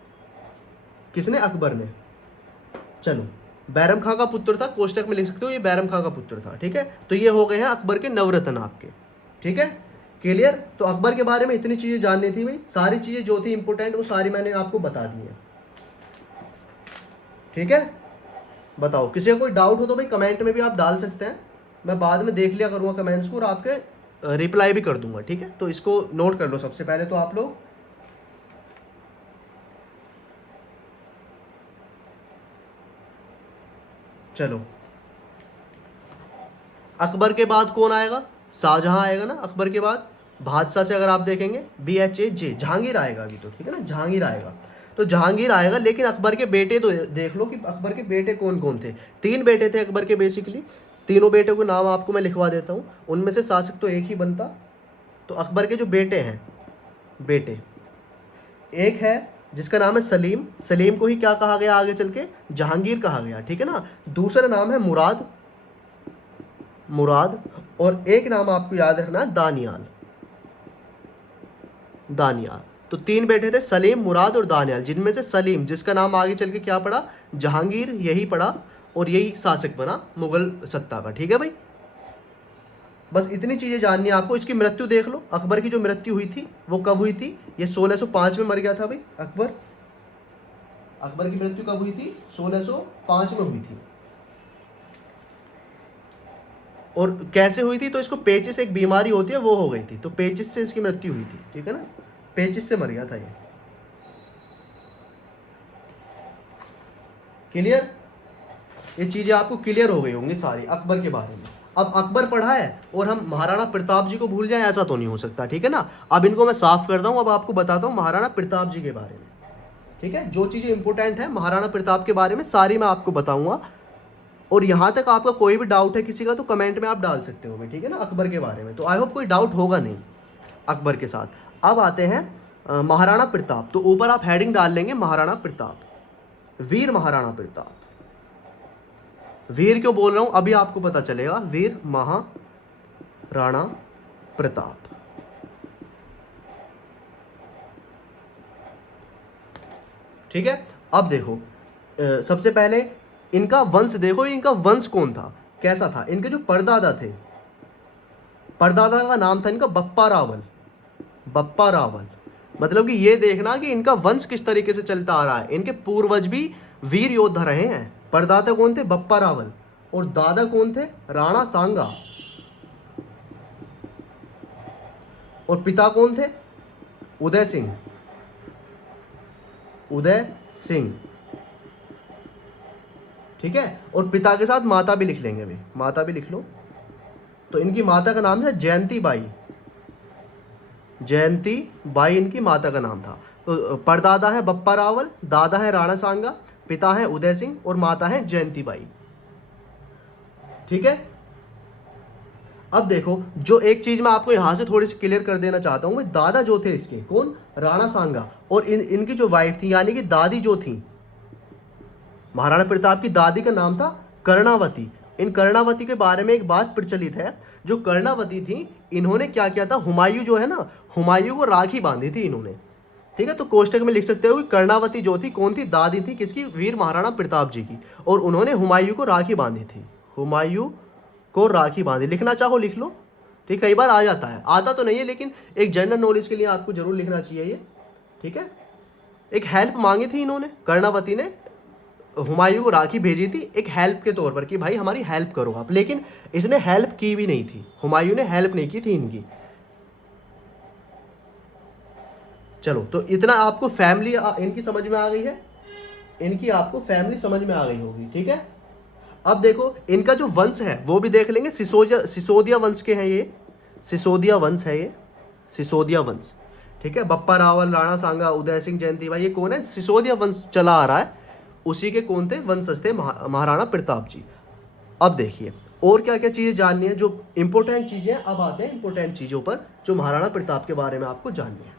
किसने? अकबर ने। चलो, बैरम खां का पुत्र था, कोष्टक में लिख सकते हो ये बैरम खां का पुत्र था। ठीक है, तो ये हो गए हैं अकबर के नवरत्न आपके। ठीक है, क्लियर? तो अकबर के बारे में इतनी चीजें जाननी थी भाई, सारी चीजें जो थी इंपोर्टेंट वो सारी मैंने आपको बता दी है। ठीक है, बताओ किसी का कोई डाउट हो तो भाई कमेंट में भी आप डाल सकते हैं, मैं बाद में देख लिया करूँगा कमेंट्स को और आपके रिप्लाई भी कर दूंगा। ठीक है, तो इसको नोट कर लो सबसे पहले तो आप लोग। चलो, अकबर के बाद कौन आएगा? शाहजहां आएगा ना अकबर के बाद। बादशाह से अगर आप देखेंगे BHAJ, जहांगीर आएगा अभी तो। ठीक है ना, जहांगीर आएगा। तो जहांगीर आएगा, लेकिन अकबर के बेटे तो देख लो कि अकबर के बेटे कौन कौन थे। 3 बेटे थे अकबर के बेसिकली। तीनों बेटों के नाम आपको मैं लिखवा देता हूँ, उनमें से शासक तो एक ही बनता। तो अकबर के जो बेटे हैं, बेटे, एक है जिसका नाम है सलीम। सलीम को ही क्या कहा गया आगे चल के? जहांगीर कहा गया। ठीक है ना। दूसरा नाम है मुराद, मुराद। और एक नाम आपको याद रखना है, दानियाल, दानियाल। तो 3 बेटे थे, सलीम, मुराद और दानियाल, जिनमें से सलीम, जिसका नाम आगे चल के क्या पड़ा? जहांगीर, यही पड़ा और यही शासक बना मुगल सत्ता का। ठीक है भाई, बस इतनी चीजें जाननी है आपको। इसकी मृत्यु देख लो, अकबर की जो मृत्यु हुई थी वो कब हुई थी? ये 1605 में मर गया था भाई अकबर। अकबर की मृत्यु कब हुई थी? 1605 में हुई थी। और कैसे हुई थी? तो इसको पेचिस, एक बीमारी होती है, वो हो गई थी, तो पेचिस से इसकी मृत्यु हुई थी। ठीक है ना, पेचिस से मर गया था ये। क्लियर? ये चीजें आपको क्लियर हो गई होंगी सारी अकबर के बारे में। अब अकबर पढ़ा है और हम महाराणा प्रताप जी को भूल जाएं, ऐसा तो नहीं हो सकता। ठीक है ना, अब इनको मैं साफ करता हूं, अब आपको बताता हूं महाराणा प्रताप जी के बारे में। ठीक है, जो चीजें इंपॉर्टेंट है महाराणा प्रताप के बारे में सारी मैं आपको बताऊंगा। और यहाँ तक आपका कोई भी डाउट है किसी का तो कमेंट में आप डाल सकते हो भाई। ठीक है ना, अकबर के बारे में तो आई होप कोई डाउट होगा नहीं अकबर के साथ। अब आते हैं महाराणा प्रताप। तो ऊपर आप हेडिंग डाल लेंगे महाराणा प्रताप, वीर महाराणा प्रताप। वीर क्यों बोल रहा हूं अभी आपको पता चलेगा, वीर महाराणा प्रताप। ठीक है, अब देखो सबसे पहले इनका वंश देखो, इनका वंश कौन था, कैसा था। इनके जो परदादा थे, परदादा का नाम था इनका बप्पा रावल। बप्पा रावल मतलब कि ये देखना कि इनका वंश किस तरीके से चलता आ रहा है। इनके पूर्वज भी वीर योद्धा रहे हैं। परदादा कौन थे? बप्पा रावल। और दादा कौन थे? राणा सांगा। और पिता कौन थे? उदय सिंह, उदय सिंह। ठीक है, और पिता के साथ माता भी लिख लेंगे अभी, माता भी लिख लो। तो इनकी माता का नाम है जयंती बाई। जयंती बाई इनकी माता का नाम था। तो परदादा है बप्पा रावल, दादा है राणा सांगा, पिता है उदय सिंह और माता है जयंती बाई। ठीक है, अब देखो जो एक चीज मैं आपको यहां से थोड़ी सी क्लियर कर देना चाहता हूं, दादा जो थे इसके कौन? राणा सांगा। और इनकी जो वाइफ थी यानी कि दादी जो थी, महाराणा प्रताप की दादी का नाम था कर्णावती। इन कर्णावती के बारे में एक बात प्रचलित है, जो कर्णावती थी इन्होंने क्या किया था, हुमायूं जो है ना, हुमायूं को राखी बांधी थी इन्होंने। ठीक है, तो कोष्टक में लिख सकते हो कि कर्णावती जो थी कौन थी? दादी थी किसकी? वीर महाराणा प्रताप जी की। और उन्होंने हुमायूं को राखी बांधी थी, हुमायूं को राखी बांधी। लिखना चाहो लिख लो। ठीक, कई बार आ जाता है, आता तो नहीं है लेकिन एक जनरल नॉलेज के लिए आपको जरूर लिखना चाहिए ये। ठीक है, एक हेल्प मांगी थी इन्होंने, कर्णावती ने हुमायूं को राखी भेजी थी एक हेल्प के तौर पर कि भाई हमारी हेल्प करो आप, लेकिन इसने हेल्प की भी नहीं थी, हुमायूं ने हेल्प नहीं की थी इनकी। चलो, तो इतना आपको फैमिली इनकी समझ में आ गई है, इनकी आपको फैमिली समझ में आ गई होगी। ठीक है, अब देखो इनका जो वंश है वो भी देख लेंगे। सिसोदिया वंश के हैं ये, सिसोदिया वंश है ये, सिसोदिया वंश। ठीक है, बप्पा रावल, राणा सांगा, उदय सिंह, जयंती भाई, ये कौन है? सिसोदिया वंश चला आ रहा है, उसी के कौन थे? वंशज थे महाराणा प्रताप जी। अब देखिए और क्या क्या चीजें जाननी है, जो इंपॉर्टेंट चीजें। अब आते हैं इंपॉर्टेंट चीजों पर जो महाराणा प्रताप के बारे में आपको जाननी है।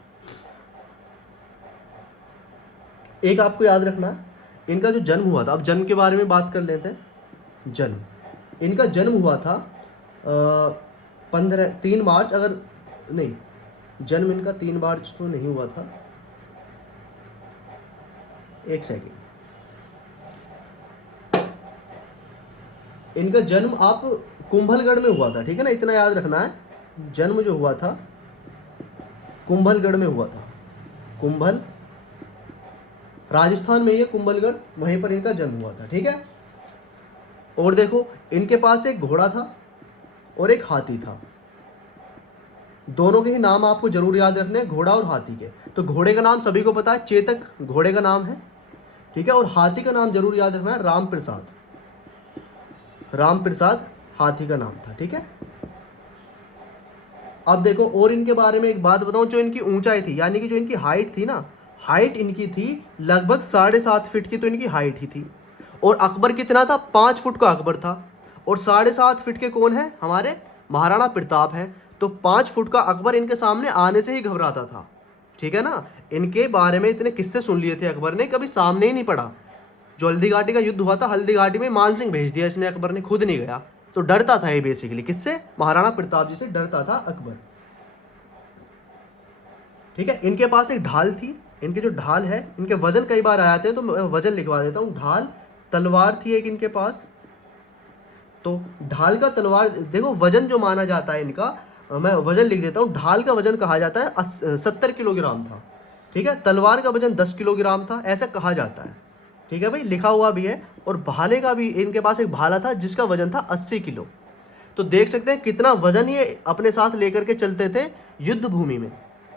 एक आपको याद रखना है, इनका जो जन्म हुआ था, अब जन्म के बारे में बात कर लेते हैं। जन्म, इनका जन्म हुआ था 3 मार्च, अगर नहीं, जन्म इनका 3 मार्च तो नहीं हुआ था, एक सेकेंड, इनका जन्म आप कुंभलगढ़ में हुआ था, ठीक है ना, इतना याद रखना है। जन्म जो हुआ था कुंभलगढ़ में हुआ था, कुंभल राजस्थान में, ये कुंभलगढ़, वहीं पर इनका जन्म हुआ था, ठीक है। और देखो इनके पास एक घोड़ा था और एक हाथी था, दोनों के ही नाम आपको जरूर याद रखने हैं, घोड़ा और हाथी के। तो घोड़े का नाम सभी को पता है, चेतक घोड़े का नाम है, ठीक है, और हाथी का नाम जरूर याद रखना है, राम प्रसाद, राम प्रसाद हाथी का नाम था, ठीक है। अब देखो और इनके बारे में एक बात बताऊं, जो इनकी ऊंचाई थी, यानी कि जो इनकी हाइट थी ना, हाइट इनकी थी लगभग 7.5 फीट की, तो इनकी हाइट ही थी। और अकबर कितना था, 5 फुट का अकबर था, और 7.5 फीट के कौन है, हमारे महाराणा प्रताप है। तो 5 फुट का अकबर इनके सामने आने से ही घबराता था, ठीक है ना। इनके बारे में इतने किस्से सुन लिए थे अकबर ने, कभी सामने ही नहीं पड़ा। जो हल्दी घाटी का युद्ध हुआ था, हल्दी घाटी में मान सिंह भेज दिया इसने, अकबर ने खुद नहीं गया। तो डरता था ये बेसिकली, किससे, महाराणा प्रताप जी से डरता था अकबर, ठीक है। इनके पास एक ढाल थी, इनके जो ढाल है, इनके वजन कई बार आ जाते हैं तो मैं वजन लिखवा देता हूँ। ढाल, तलवार थी एक इनके पास, तो ढाल का तलवार, देखो वजन जो माना जाता है इनका, मैं वजन लिख देता हूँ। ढाल का वजन कहा जाता है 70 किलोग्राम था, ठीक है। तलवार का वजन 10 किलोग्राम था, ऐसा कहा जाता है, ठीक है भाई, लिखा हुआ भी है। और भाले का भी इनके पास एक भाला था जिसका वजन था 80 किलो। तो देख सकते हैं कितना वजन ये अपने साथ लेकर के चलते थे युद्ध भूमि में,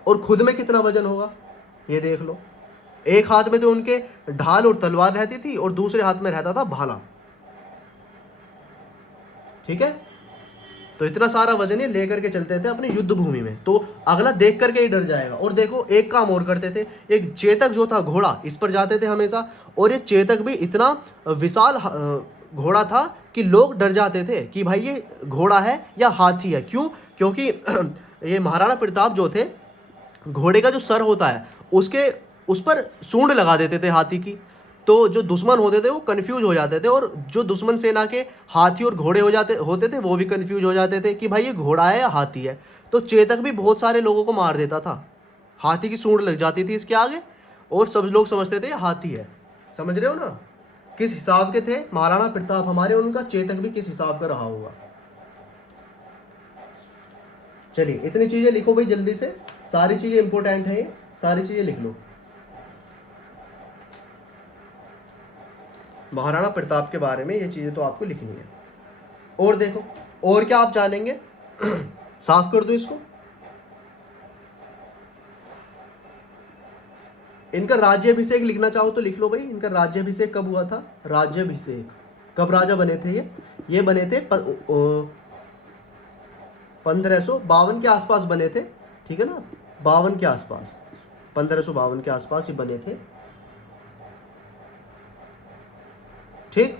और खुद में कितना वजन होगा ये देख लो। एक हाथ में तो उनके ढाल और तलवार रहती थी, और दूसरे हाथ में रहता था भाला, ठीक है। तो इतना सारा वजन ये लेकर के चलते थे अपने युद्ध भूमि में, तो अगला देख करके ही डर जाएगा। और देखो एक काम और करते थे, एक चेतक जो था घोड़ा, इस पर जाते थे हमेशा, और ये चेतक भी इतना विशाल घोड़ा था कि लोग डर जाते थे कि भाई ये घोड़ा है या हाथी है। क्यों, क्योंकि ये महाराणा प्रताप जो थे, घोड़े का जो सर होता है उसके उस पर सूंड लगा देते थे हाथी की, तो जो दुश्मन होते थे वो कंफ्यूज हो जाते थे, और जो दुश्मन सेना के हाथी और घोड़े होते थे वो भी कंफ्यूज हो जाते थे कि भाई ये घोड़ा है या हाथी है। तो चेतक भी बहुत सारे लोगों को मार देता था, हाथी की सूंड लग जाती थी इसके आगे, और सब लोग समझते थे ये हाथी है। समझ रहे हो ना, किस हिसाब के थे महाराणा प्रताप हमारे, उनका चेतक भी किस हिसाब का रहा होगा। चलिए इतनी चीजें लिखो भाई जल्दी से, सारी चीजें इंपॉर्टेंट है, ये सारी चीजें लिख लो। महाराणा प्रताप के बारे में ये चीजें तो आपको लिखनी है। और देखो और क्या आप जानेंगे, साफ कर दो इसको। इनका राज्याभिषेक लिखना चाहो तो लिख लो भाई, इनका राज्याभिषेक कब हुआ था, राज्याभिषेक कब राजा बने थे ये बने थे 1552 के आसपास बने थे, ठीक है ना, 52 के आसपास, 1552 के आसपास ये बने थे, ठीक।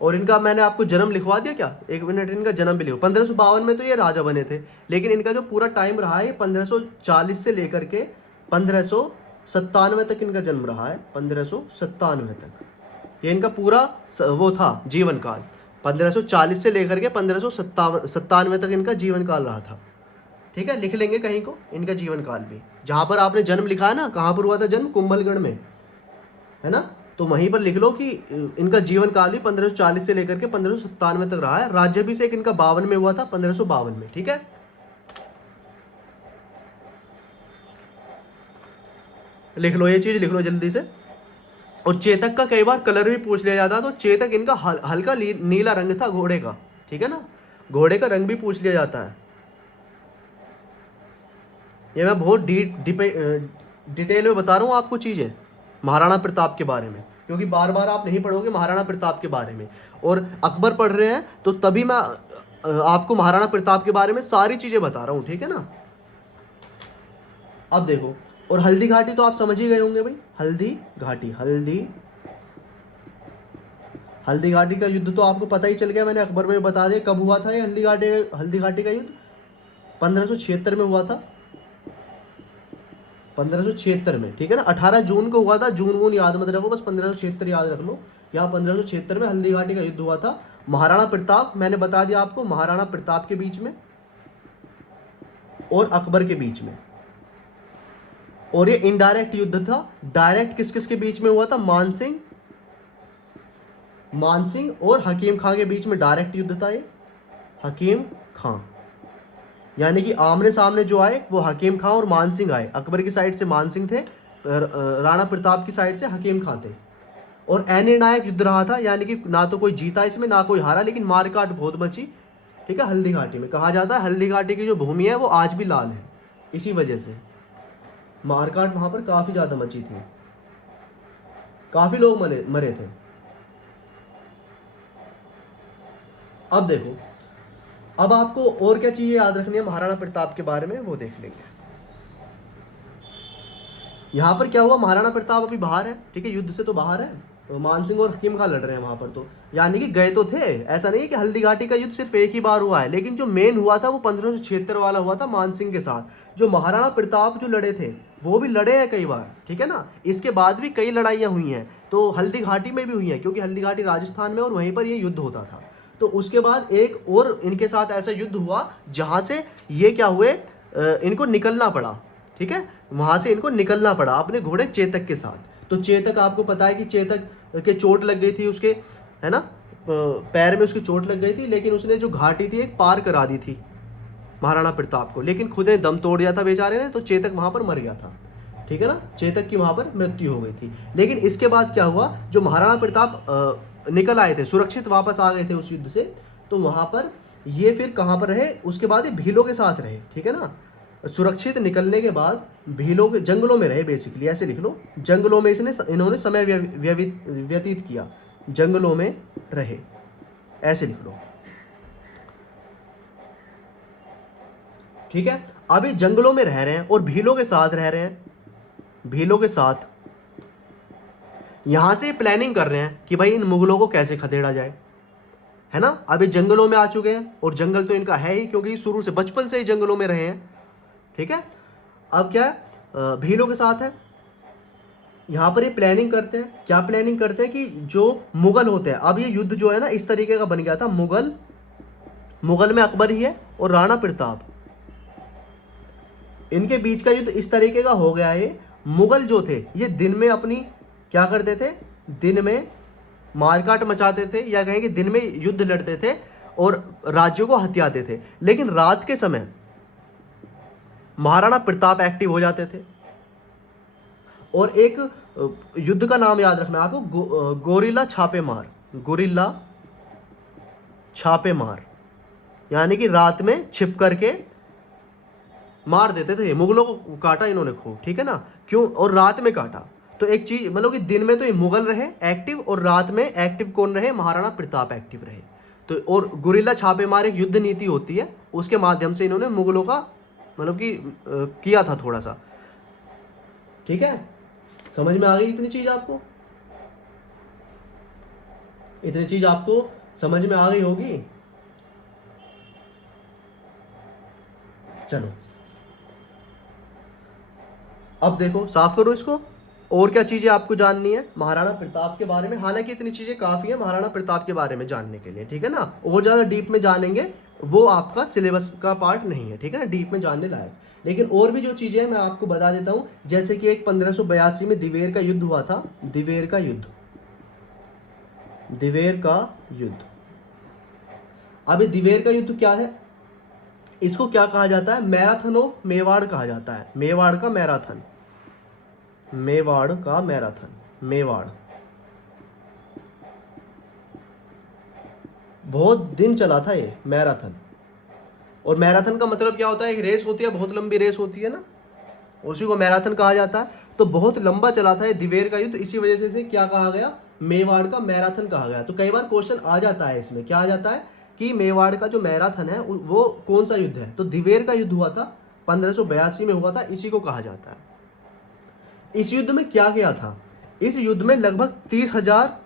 और इनका मैंने आपको जन्म लिखवा दिया क्या, एक मिनट, इनका जन्म भी लिखो। 1552 में तो ये राजा बने थे, लेकिन इनका जो पूरा टाइम रहा है 1540 से लेकर के 1597 तक इनका जन्म रहा है, 1597 तक ये इनका पूरा वो था जीवन काल। 1540 से लेकर के 1597 तक इनका जीवन काल रहा था, ठीक है। लिख लेंगे कहीं को इनका जीवन काल भी, जहां पर आपने जन्म लिखा है ना, कहां पर हुआ था जन्म, कुंभलगढ़ में, है ना, तो वहीं पर लिख लो कि इनका जीवन काल भी 1540 से लेकर के 1597 तक रहा है। राज्याभिषेक इनका 52 में हुआ था, 1552 में, ठीक है। लिख लो ये चीज, लिख लो जल्दी से। और चेतक का कई बार कलर भी पूछ लिया जाता, तो चेतक इनका हल्का नीला रंग था घोड़े का, ठीक है ना, घोड़े का रंग भी पूछ लिया जाता है। ये मैं बहुत डिटेल में बता रहा हूँ आपको चीजें महाराणा प्रताप के बारे में, क्योंकि बार बार आप नहीं पढ़ोगे महाराणा प्रताप के बारे में, और अकबर पढ़ रहे हैं तो तभी मैं आपको महाराणा प्रताप के बारे में सारी चीजें बता रहा हूँ, ठीक है ना। अब देखो, और हल्दी घाटी तो आप समझ ही गए होंगे भाई, हल्दी घाटी, हल्दी घाटी का युद्ध तो आपको पता ही चल गया, मैंने अकबर में बता दिया कब हुआ था ये हल्दी घाटी का युद्ध, 1576 में हुआ था, 1576 में, ठीक है ना। 18 जून को हुआ था, जून वून याद मत रखो, बस 1576 याद रख लो। यहाँ 1576 में हल्दी घाटी का युद्ध हुआ था महाराणा प्रताप, मैंने बता दिया आपको, महाराणा प्रताप के बीच में और अकबर के बीच में। और ये इनडायरेक्ट युद्ध था। डायरेक्ट किस किस के बीच में हुआ था? मान सिंह और हकीम खां के बीच में डायरेक्ट युद्ध था ये। हकीम खां, यानी कि आमने सामने जो आए वो हकीम खां और मान सिंह आए। अकबर की साइड से मान सिंह थे, राणा प्रताप की साइड से हकीम खां थे। और अनिर्णायक युद्ध रहा था, यानी कि ना तो कोई जीता इसमें ना कोई हारा, लेकिन मारकाट बहुत मची, ठीक है। हल्दी घाटी में कहा जाता है हल्दी घाटी की जो भूमि है वो आज भी लाल है, इसी वजह से मारकाट वहां पर काफी ज्यादा मची थी, काफी लोग मरे थे। अब देखो, अब आपको और क्या चीजें याद रखनी है महाराणा प्रताप के बारे में, वो देख लेंगे। यहां पर क्या हुआ, महाराणा प्रताप अभी बाहर है, ठीक है, युद्ध से तो बाहर है, तो मान सिंह और हकीम खां लड़ रहे हैं वहां पर, तो यानी कि गए तो थे। ऐसा नहीं है कि हल्दी घाटी का युद्ध सिर्फ एक ही बार हुआ है, लेकिन जो मेन हुआ था वो 1576 वाला हुआ था मान सिंह के साथ। जो महाराणा प्रताप जो लड़े थे वो भी लड़े हैं कई बार, ठीक है ना। इसके बाद भी कई लड़ाइयाँ हुई हैं, तो हल्दी घाटी में भी हुई हैं, क्योंकि हल्दी घाटी राजस्थान में और वहीं पर ये युद्ध होता था। तो उसके बाद एक और इनके साथ ऐसा युद्ध हुआ जहाँ से ये क्या हुए, इनको निकलना पड़ा, ठीक है, वहां से इनको निकलना पड़ा अपने घोड़े चेतक के साथ। तो चेतक आपको पता है कि चेतक के चोट लग गई थी उसके, है ना, पैर में उसकी चोट लग गई थी, लेकिन उसने जो घाटी थी एक पार करा दी थी महाराणा प्रताप को, लेकिन खुद ने दम तोड़ दिया था बेचारे ने, तो चेतक वहां पर मर गया था, ठीक है ना। चेतक की वहां पर मृत्यु हो गई थी। लेकिन इसके बाद क्या हुआ, जो महाराणा प्रताप निकल आए थे, सुरक्षित वापस आ गए थे उस युद्ध से, तो वहां पर ये फिर कहाँ पर रहे, उसके बाद ये भीलों के साथ रहे, ठीक है ना। सुरक्षित निकलने के बाद भीलों के जंगलों में रहे, बेसिकली ऐसे लिख लो, जंगलों में इन्होंने समय व्यतीत किया, जंगलों में रहे, ऐसे लिख लो, ठीक है। अभी जंगलों में रह रहे हैं और भीलों के साथ रह रहे हैं, भीलों के साथ यहां से प्लानिंग कर रहे हैं कि भाई इन मुगलों को कैसे खदेड़ा जाए, है ना। अभी जंगलों में आ चुके हैं, और जंगल तो इनका है ही, क्योंकि शुरू से बचपन से ही जंगलों में रहे हैं, ठीक है। अब क्या है, भीलों के साथ है, यहां पर ये प्लानिंग करते हैं। क्या प्लानिंग करते हैं कि जो मुगल होते हैं, अब ये युद्ध जो है ना इस तरीके का बन गया था, मुगल में अकबर ही है और राणा प्रताप, इनके बीच का युद्ध इस तरीके का हो गया है। मुगल जो थे ये दिन में अपनी क्या करते थे, दिन में मारकाट मचाते थे, या कहें कि दिन में युद्ध लड़ते थे और राज्यों को हथियाते थे, लेकिन रात के समय महाराणा प्रताप एक्टिव हो जाते थे। और एक युद्ध का नाम याद रखना आपको, गोरिल्ला छापेमार, गोरिल्ला छापेमार, यानी कि रात में छिप करके मार देते थे। मुगलों को काटा इन्होंने खूब, ठीक है ना, क्यों, और रात में काटा। तो एक चीज मतलब कि दिन में तो ये मुगल रहे एक्टिव, और रात में एक्टिव कौन रहे, महाराणा प्रताप एक्टिव रहे। तो और गुरिल्ला छापेमार एक युद्ध नीति होती है, उसके माध्यम से इन्होंने मुगलों का मतलब कि किया था थोड़ा सा, ठीक है। समझ में आ गई इतनी चीज आपको, इतनी चीज आपको समझ में आ गई होगी। चलो अब देखो, साफ करो इसको, और क्या चीजें आपको जाननी है महाराणा प्रताप के बारे में। हालांकि इतनी चीजें काफी है महाराणा प्रताप के बारे में जानने के लिए, ठीक है ना। और ज्यादा डीप में जानेंगे वो आपका सिलेबस का पार्ट नहीं है, ठीक है ना, डीप में जानने लायक। लेकिन और भी जो चीजें हैं मैं आपको बता देता हूं, जैसे कि एक 1582 में दिवेर का युद्ध हुआ था, दिवेर का युद्ध, दिवेर का युद्ध। अभी दिवेर का युद्ध क्या है, इसको क्या कहा जाता है, मैराथन ऑफ मेवाड़ कहा जाता है, मेवाड़ का मैराथन, मेवाड़ का मैराथन, मेवाड़। बहुत दिन चला था ये मैराथन। और मैराथन का मतलब क्या होता है, एक रेस होती है, बहुत लंबी रेस होती है ना, उसी को मैराथन कहा जाता है। तो बहुत लंबा चला था ये दिवेर का युद्ध, इसी वजह से इसे क्या कहा गया, मेवाड़ का मैराथन कहा गया। तो कई बार क्वेश्चन आ जाता है इसमें, क्या आ जाता है कि मेवाड़ का जो मैराथन है वो कौन सा युद्ध है, तो दिवेर का युद्ध हुआ था 1582 में हुआ था, इसी को कहा जाता है। इस युद्ध में क्या किया था, इस युद्ध में लगभग 30,000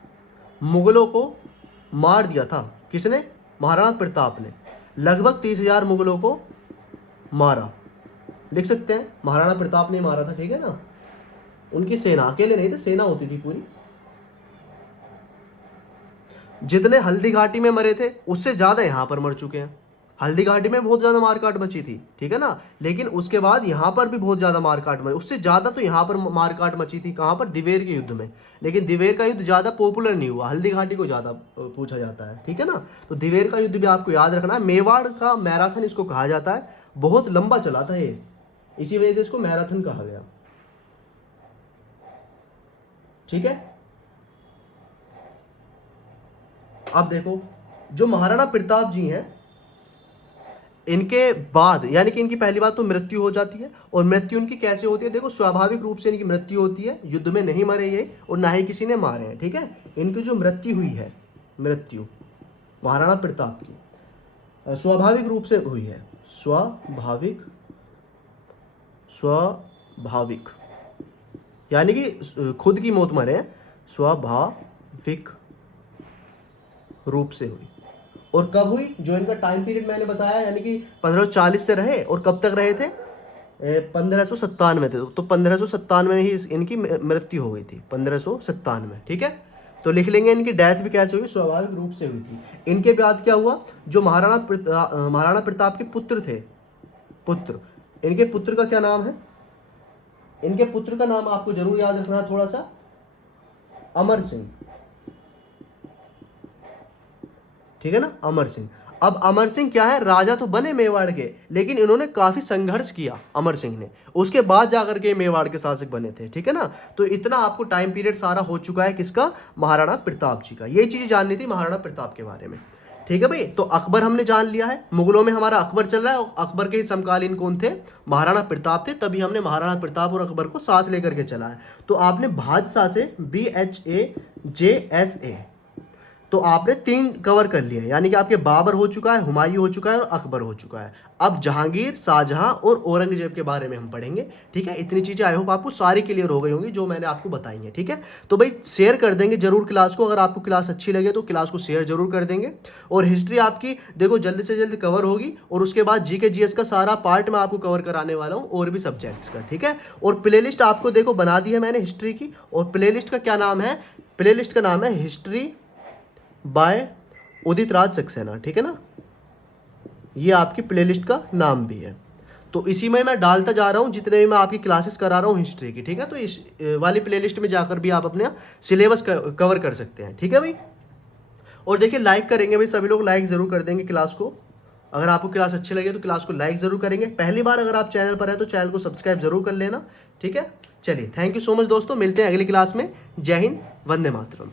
मुगलों को मार दिया था। किसने, महाराणा प्रताप ने लगभग 30,000 मुगलों को मारा। लिख सकते हैं, महाराणा प्रताप ने मारा था, ठीक है ना। उनकी सेना, अकेले नहीं थे, सेना होती थी पूरी। जितने हल्दी घाटी में मरे थे उससे ज्यादा यहाँ पर मर चुके हैं। हल्दी घाटी में बहुत ज्यादा मारकाट मची थी, ठीक है ना, लेकिन उसके बाद यहाँ पर भी बहुत ज्यादा मारकाट मची, उससे ज्यादा तो यहाँ पर मारकाट मची थी, कहाँ पर, दिवेर के युद्ध में। लेकिन दिवेर का युद्ध ज्यादा पॉपुलर नहीं हुआ, हल्दी घाटी को ज्यादा पूछा जाता है, ठीक है ना। तो दिवेर का युद्ध भी आपको याद रखना है। मेवाड़ का मैराथन इसको कहा जाता है, बहुत लंबा चला था ये, इसी वजह से इसको मैराथन कहा गया, ठीक है। अब देखो, जो महाराणा प्रताप जी हैं, इनके बाद यानी कि इनकी पहली बात तो मृत्यु हो जाती है। और मृत्यु इनकी कैसे होती है, देखो स्वाभाविक रूप से इनकी मृत्यु होती है, युद्ध में नहीं मरे ये और ना ही किसी ने मारे हैं, ठीक है। इनकी जो मृत्यु हुई है, मृत्यु महाराणा प्रताप की स्वाभाविक रूप से हुई है, स्वाभाविक यानी कि खुद की मौत मरे हैं, स्वाभाविक रूप से हुई। और कब हुई, जो इनका टाइम पीरियड मैंने बताया, यानी कि 1540 से रहे, और कब तक रहे थे, 1597 थे, तो 1597 में ही इनकी मृत्यु हो गई थी, 1597, ठीक है। तो लिख लेंगे इनकी डेथ भी कैसे हुई, स्वाभाविक रूप से हुई थी। इनके बाद क्या हुआ, जो महाराणा प्रताप के पुत्र थे, इनके पुत्र का क्या नाम है, इनके पुत्र का नाम आपको जरूर याद रखना है थोड़ा सा, अमर सिंह, ठीक है ना, अमर सिंह। अब अमर सिंह क्या है, राजा तो बने मेवाड़ के, लेकिन इन्होंने काफी संघर्ष किया अमर सिंह ने, उसके बाद जाकर के मेवाड़ के शासक बने थे, ठीक है ना। तो इतना आपको टाइम पीरियड सारा हो चुका है किसका, महाराणा प्रताप जी का। ये चीज जाननी थी महाराणा प्रताप के बारे में, ठीक है भाई। तो अकबर हमने जान लिया है, मुगलों में हमारा अकबर चल रहा है, और अकबर के ही समकालीन कौन थे, महाराणा प्रताप थे, तभी हमने महाराणा प्रताप और अकबर को साथ लेकर के चला है। तो आपने भाषा से BHAJSA, तो आपने 3 कवर कर लिए, यानी कि आपके बाबर हो चुका है, हुमायूं हो चुका है और अकबर हो चुका है। अब जहांगीर, शाहजहां और औरंगजेब के बारे में हम पढ़ेंगे, ठीक है। इतनी चीजें आई होप आपको सारी क्लियर हो गई होंगी जो मैंने आपको बताई हैं, ठीक है। तो भाई शेयर कर देंगे जरूर क्लास को, अगर आपको क्लास अच्छी लगे तो क्लास को शेयर जरूर कर देंगे। और हिस्ट्री आपकी देखो जल्दी से जल्दी कवर होगी, और उसके बाद GK GS का सारा पार्ट मैं आपको कवर कराने वाला हूँ, और भी सब्जेक्ट्स का, ठीक है। और प्लेलिस्ट आपको देखो बना दी है मैंने हिस्ट्री की, और प्लेलिस्ट का क्या नाम है, प्लेलिस्ट का नाम है हिस्ट्री बाय उदित राज सक्सेना, ठीक है ना, ये आपकी प्लेलिस्ट का नाम भी है। तो इसी में मैं डालता जा रहा हूँ जितने भी मैं आपकी क्लासेस करा रहा हूँ हिस्ट्री की, ठीक है। तो इस वाली प्लेलिस्ट में जाकर भी आप अपने सिलेबस कवर कर सकते हैं, ठीक है भाई। और देखिए लाइक करेंगे भाई, सभी लोग लाइक जरूर कर देंगे क्लास को। अगर आपको क्लास अच्छी लगे तो क्लास को लाइक जरूर करेंगे। पहली बार अगर आप चैनल पर हैं तो चैनल को सब्सक्राइब जरूर कर लेना, ठीक है। चलिए थैंक यू सो मच दोस्तों, मिलते हैं अगली क्लास में। जय हिंद, वंदे मातरम।